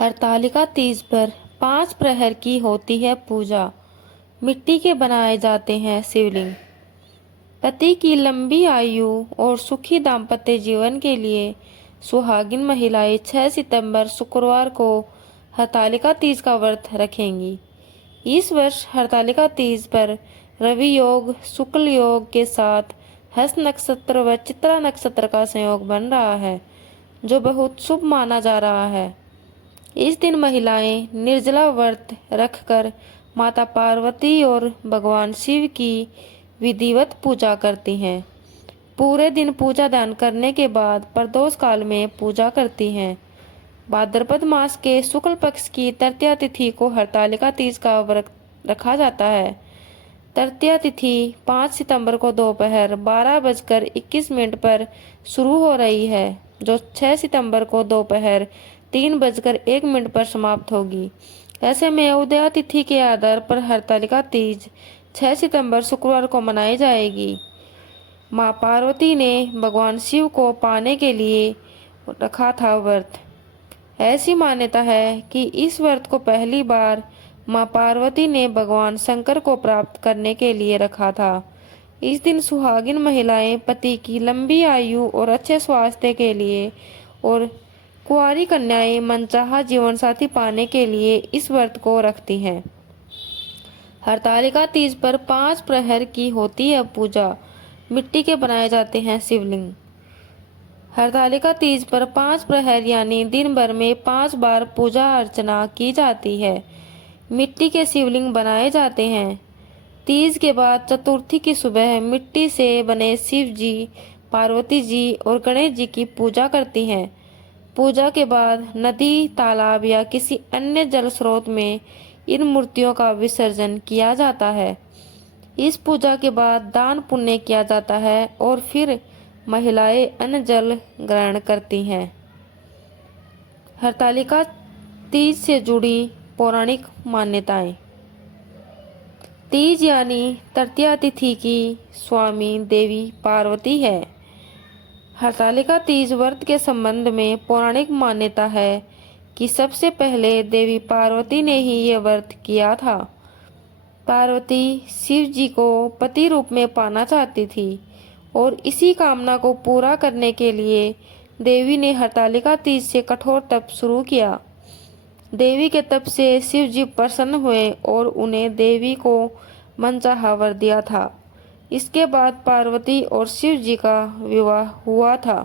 हरतालिका तीज पर 5 प्रहर की होती है पूजा। मिट्टी के बनाए जाते हैं शिवलिंग। पति की लंबी आयु और सुखी दाम्पत्य जीवन के लिए सुहागिन महिलाएं 6 सितंबर शुक्रवार को हरतालिका तीज का व्रत रखेंगी। इस वर्ष हरतालिका तीज पर रवि योग, शुक्ल योग के साथ हस्त नक्षत्र व चित्रा नक्षत्र का संयोग बन रहा है, जो बहुत शुभ माना जा रहा है। इस दिन महिलाएं निर्जला व्रत रखकर माता पार्वती और भगवान शिव की विधिवत पूजा करती हैं। पूरे दिन पूजा दान करने के बाद प्रदोष काल में पूजा करती हैं। भाद्रपद मास के शुक्ल पक्ष की तृतीया तिथि को हरतालिका तीज का व्रत रखा जाता है। तृतीया तिथि 5 सितंबर को दोपहर 12:21 पर शुरू हो रही है, जो 6 सितंबर को दोपहर 3:01 पर समाप्त होगी। ऐसे में उदया तिथि के आधार पर हरतालिका तीज 6 सितंबर शुक्रवार को मनाई जाएगी। मां पार्वती ने भगवान शिव को पाने के लिए रखा था व्रत। ऐसी मान्यता है कि इस व्रत को पहली बार मां पार्वती ने भगवान शंकर को प्राप्त करने के लिए रखा था। इस दिन सुहागिन महिलाएं पति की लंबी आयु और अच्छे स्वास्थ्य के लिए और कुंवारी कन्याएं मनचाहा जीवन साथी पाने के लिए इस व्रत को रखती हैं। हरतालिका तीज पर 5 प्रहर की होती है पूजा। मिट्टी के बनाए जाते हैं शिवलिंग। हरतालिका तीज पर 5 प्रहर यानी दिन भर में 5 बार पूजा अर्चना की जाती है। मिट्टी के शिवलिंग बनाए जाते हैं। तीज के बाद चतुर्थी की सुबह मिट्टी से बने शिव जी, पार्वती जी और गणेश जी की पूजा करती हैं। पूजा के बाद नदी, तालाब या किसी अन्य जल स्रोत में इन मूर्तियों का विसर्जन किया जाता है। इस पूजा के बाद दान पुण्य किया जाता है और फिर महिलाएं अन्न जल ग्रहण करती हैं। हरतालिका तीज से जुड़ी पौराणिक मान्यताएं। तीज यानी तृतीया तिथि की स्वामी देवी पार्वती है। हरतालिका तीज व्रत के संबंध में पौराणिक मान्यता है कि सबसे पहले देवी पार्वती ने ही यह व्रत किया था। पार्वती शिव जी को पति रूप में पाना चाहती थी और इसी कामना को पूरा करने के लिए देवी ने हरतालिका तीज से कठोर तप शुरू किया। देवी के तप से शिव जी प्रसन्न हुए और उन्हें देवी को मनचाहा वर दिया था। इसके बाद पार्वती और शिव जी का विवाह हुआ था।